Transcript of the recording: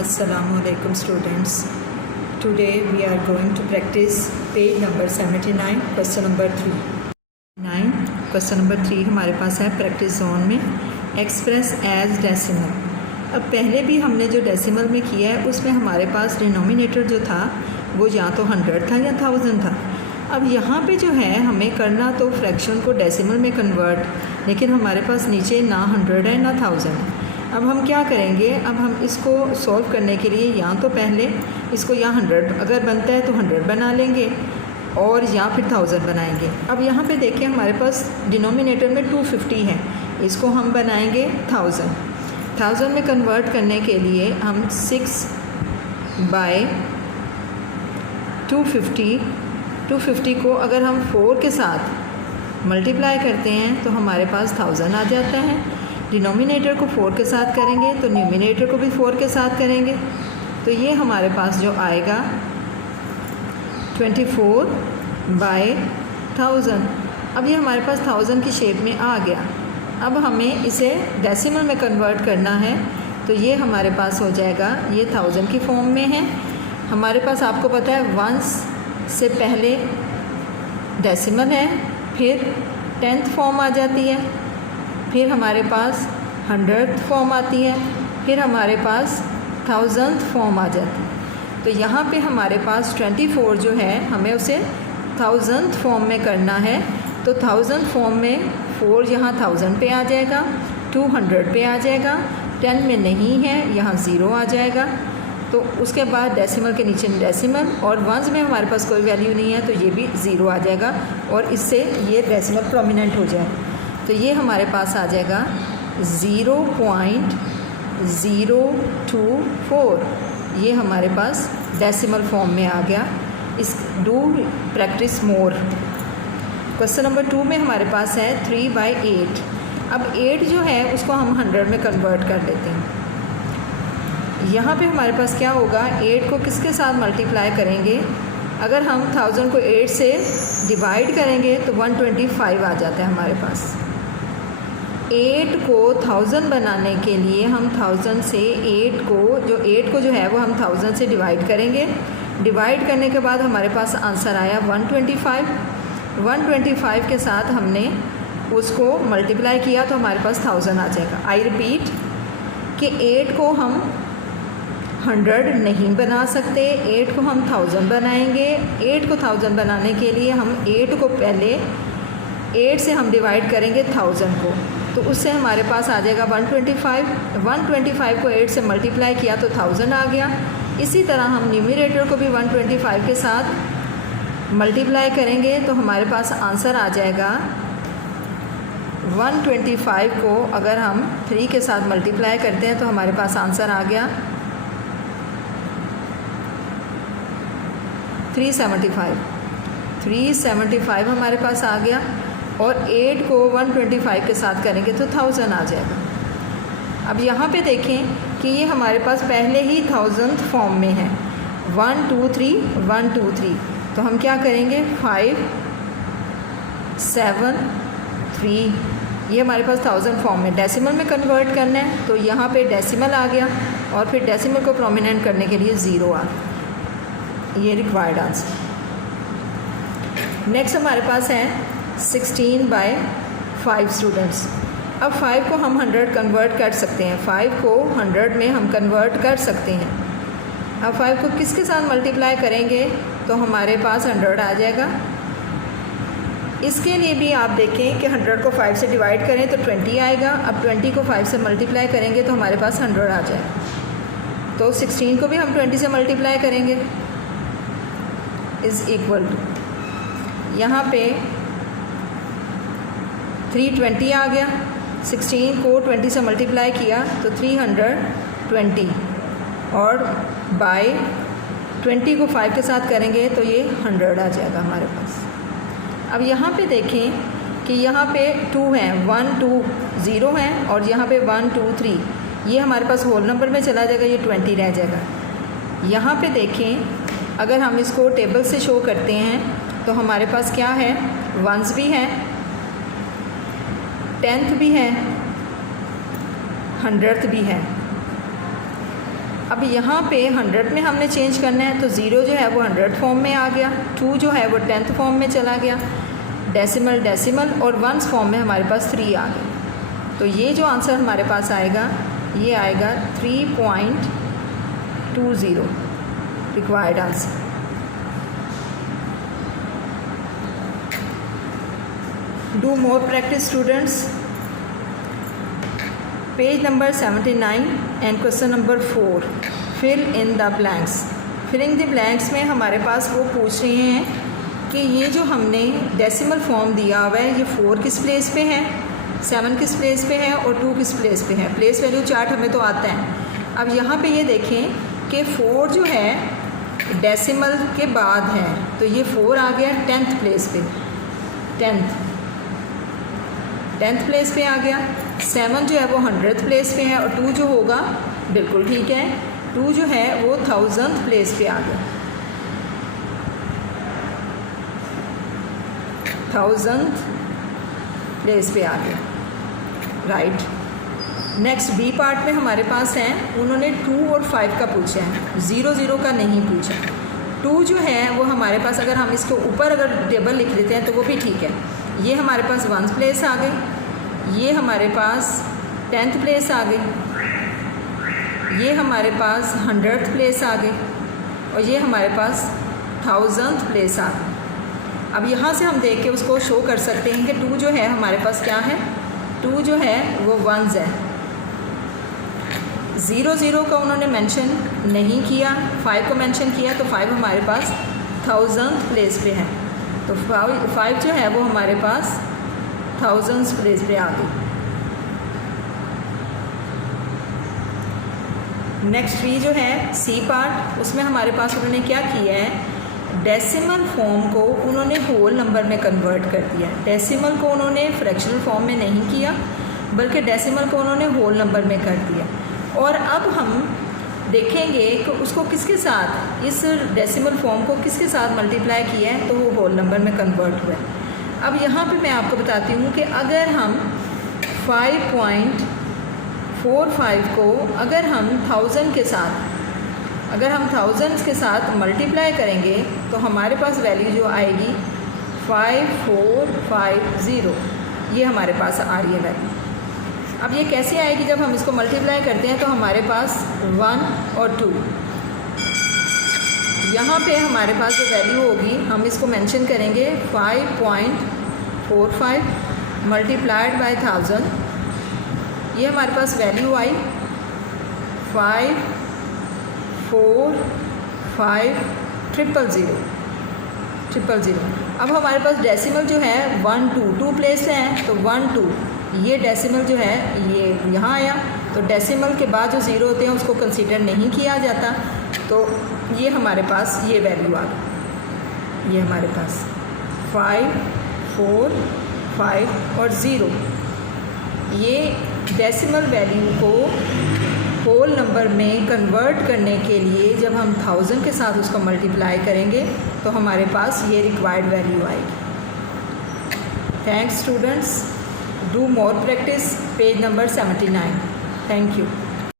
Assalamualaikum students. Today we are going to practice page number 79, question number 3. Question number 3 हमारे पास है practice zone में express as decimal. अब पहले भी हमने जो डेसिमल में किया है उसमें हमारे पास डिनोमिनेटर जो था वो या तो 100 था या 1000 था। अब यहाँ पे जो है हमें करना तो फ्रैक्शन को डेसिमल में कन्वर्ट, लेकिन हमारे पास नीचे ना 100 है ना 1000 है। अब हम क्या करेंगे, अब हम इसको सॉल्व करने के लिए या तो पहले इसको या 100 अगर बनता है तो 100 बना लेंगे और या फिर 1000 बनाएंगे। अब यहाँ पे देखिए हमारे पास डिनोमिनेटर में 250 है, इसको हम बनाएंगे 1000 में कन्वर्ट करने के लिए हम 6/250 को अगर हम 4 के साथ मल्टीप्लाई करते हैं तो हमारे पास 1000 आ जाता है। डिनोमिनेटर को 4 के साथ करेंगे तो न्यूमिनेटर को भी 4 के साथ करेंगे, तो ये हमारे पास जो आएगा 24/1000। अब ये हमारे पास 1000 की शेप में आ गया। अब हमें इसे डेसिमल में कन्वर्ट करना है, तो ये हमारे पास हो जाएगा, ये 1000 की फॉर्म में है। हमारे पास आपको पता है वंस से पहले डेसिमल है, फिर 10th फॉर्म आ जाती है, फिर हमारे पास 100th फॉर्म आती है, फिर हमारे पास 1000th फॉर्म आ जाती है। तो यहाँ पे हमारे पास 24 जो है हमें उसे 1000th फॉर्म में करना है, तो 1000th फॉर्म में 4 यहाँ 1000 पे आ जाएगा, 200 पे आ जाएगा, 10 में नहीं है यहाँ 0 आ जाएगा। तो उसके बाद डेसिमल के नीचे डेसिमल और वंस में हमारे पास कोई वैल्यू नहीं है तो ये भी 0 आ जाएगा और इससे ये डेसिमल प्रोमिनेंट हो जाए। तो ये हमारे पास आ जाएगा 0.024, ये हमारे पास डेसिमल फॉर्म में आ गया। इस do practice more. Question number 2 में हमारे पास है 3/8। अब 8 जो है उसको हम 100 में कन्वर्ट कर लेते हैं। यहाँ पे हमारे पास क्या होगा, 8 को किसके साथ मल्टीप्लाई करेंगे, अगर हम 1000 को 8 से डिवाइड करेंगे तो 125 आ जाता है हमारे पास। 8 को 1000 बनाने के लिए हम 1000 से 8 को जो है वो हम 1000 से डिवाइड करेंगे। डिवाइड करने के बाद हमारे पास आंसर आया 125 के साथ हमने उसको मल्टीप्लाई किया तो हमारे पास 1000 आ जाएगा। आई रिपीट कि 8 को हम 100 नहीं बना सकते, 8 को हम 1000 बनाएंगे। 8 को 1000 बनाने के लिए हम 8 को पहले 8 से हम डिवाइड करेंगे 1000 को, तो उससे हमारे पास आ जाएगा 125 को 8 से मल्टीप्लाई किया तो 1000 आ गया। इसी तरह हम न्यूमरेटर को भी 125 के साथ मल्टीप्लाई करेंगे तो हमारे पास आंसर आ जाएगा 125 को अगर हम 3 के साथ मल्टीप्लाई करते हैं तो हमारे पास आंसर आ गया 375 हमारे पास आ गया। और 8 को 125 के साथ करेंगे तो 1000 आ जाएगा। अब यहाँ पे देखें कि ये हमारे पास पहले ही 1000th फॉर्म में है, 1 2 3, तो हम क्या करेंगे 5 7 3, ये हमारे पास 1000 फॉर्म में डेसिमल में कन्वर्ट करना है, तो यहाँ पे डेसिमल आ गया और फिर डेसिमल को प्रोमिनेंट करने के लिए 0 आ गया। ये रिक्वायर्ड आंसर। नेक्स्ट हमारे पास है 16/5 स्टूडेंट्स। अब 5 को हम 100 कन्वर्ट कर सकते हैं, 5 को 100 में हम कन्वर्ट कर सकते हैं। अब 5 को किसके साथ मल्टीप्लाई करेंगे तो हमारे पास 100 आ जाएगा। इसके लिए भी आप देखें कि 100 को 5 से डिवाइड करें तो 20 आएगा। अब 20 को 5 से मल्टीप्लाई करेंगे तो हमारे पास 100 आ जाएगा। तो 16 को भी हम 20 से मल्टीप्लाई करेंगे इज़ इक्वल टू, यहाँ पे 320 आ गया। 16 को 20 से मल्टीप्लाई किया तो 320 और बाय 20 को 5 के साथ करेंगे तो ये 100 आ जाएगा हमारे पास। अब यहाँ पे देखें कि यहाँ पे 2 हैं, 1 2 0 हैं और यहाँ पे 1 2 3, ये हमारे पास होल नंबर में चला जाएगा, ये 20 रह जाएगा। यहाँ पे देखें अगर हम इसको टेबल से शो करते हैं तो हमारे पास क्या है, 1s भी हैं, 10th भी है, 100th भी है। अब यहाँ पे 100 में हमने चेंज करना है, तो 0 जो है वो 100 फॉर्म में आ गया, 2 जो है वो 10th फॉर्म में चला गया, डेसिमल डेसिमल, और वंस फॉर्म में हमारे पास 3 आ गया। तो ये जो आंसर हमारे पास आएगा ये आएगा 3.20 required answer. Do more practice students. Page number 79 and question number 4, fill in the blanks. Fill in the blanks में हमारे पास वो पूछ रहे हैं कि ये जो हमने डेसिमल फॉर्म दिया हुआ है, ये 4 किस प्लेस पे है, 7 किस प्लेस पे है और 2 किस प्लेस पे है। प्लेस वैल्यू चार्ट हमें तो आता है। अब यहाँ पे ये देखें कि 4 जो है डेसिमल के बाद है, तो ये 4 आ गया 10th प्लेस पे, 10th प्लेस पे आ गया। 7 जो है वो 100th प्लेस पे है, और 2 जो होगा बिल्कुल ठीक है, 2 जो है वो 1000th प्लेस पे आ गया, 1000th प्लेस पे आ गया, राइट। नेक्स्ट बी पार्ट में हमारे पास है, उन्होंने 2 और 5 का पूछा है, 0 0 का नहीं पूछा। 2 जो है वो हमारे पास, अगर हम इसके ऊपर अगर टेबल लिख लेते हैं तो वो भी ठीक है। ये हमारे पास 1th प्लेस आ गई, ये हमारे पास 10th प्लेस आ गई, ये हमारे पास 100th प्लेस आ गई, और ये हमारे पास 1000th प्लेस आ गई। अब यहाँ से हम देख के उसको शो कर सकते हैं कि 2 जो है हमारे पास क्या है, 2 जो है वो 1s है। 0 0 का उन्होंने मेंशन नहीं किया, 5 को मेंशन किया, तो 5 हमारे पास 1000th प्लेस पे है, तो 5 जो है वो हमारे पास 1000th प्लेस पे आ गई। नेक्स्ट ट्री जो है सी पार्ट, उसमें हमारे पास उन्होंने क्या किया है, डेसिमल फॉर्म को उन्होंने होल नंबर में कन्वर्ट कर दिया। डेसिमल को उन्होंने फ्रैक्शनल फॉर्म में नहीं किया, बल्कि डेसिमल को उन्होंने होल नंबर में कर दिया। और अब हम देखेंगे कि उसको किसके साथ, इस डेसिमल फॉर्म को किसके साथ मल्टीप्लाई किया है, तो वो होल नंबर में कन्वर्ट हुआ है। अब यहाँ पे मैं आपको बताती हूँ कि अगर हम 5.45 को अगर हम 1000 के साथ, अगर हम 1000 के साथ मल्टीप्लाई करेंगे तो हमारे पास वैल्यू जो आएगी 5450, ये हमारे पास आ रही है वैल्यू। अब ये कैसे आएगी, जब हम इसको मल्टीप्लाई करते हैं तो हमारे पास 1 और 2, यहाँ पे हमारे पास जो वैल्यू होगी हम इसको मेंशन करेंगे 5.45 मल्टीप्लाइड बाय 1000, ये हमारे पास वैल्यू आई 545000। अब हमारे पास डेसिमल जो है 1 2 प्लेस है, तो 1 2 ये डेसिमल जो है ये यहाँ आया, तो डेसिमल के बाद जो 0 होते हैं उसको कंसीडर नहीं किया जाता, तो ये हमारे पास ये वैल्यू आ गई, ये हमारे पास 5 4 5 और 0। ये डेसिमल वैल्यू को होल नंबर में कन्वर्ट करने के लिए जब हम 1000 के साथ उसको मल्टीप्लाई करेंगे तो हमारे पास ये रिक्वायर्ड वैल्यू आएगी। Thanks students, do more practice, page number 79। Thank you.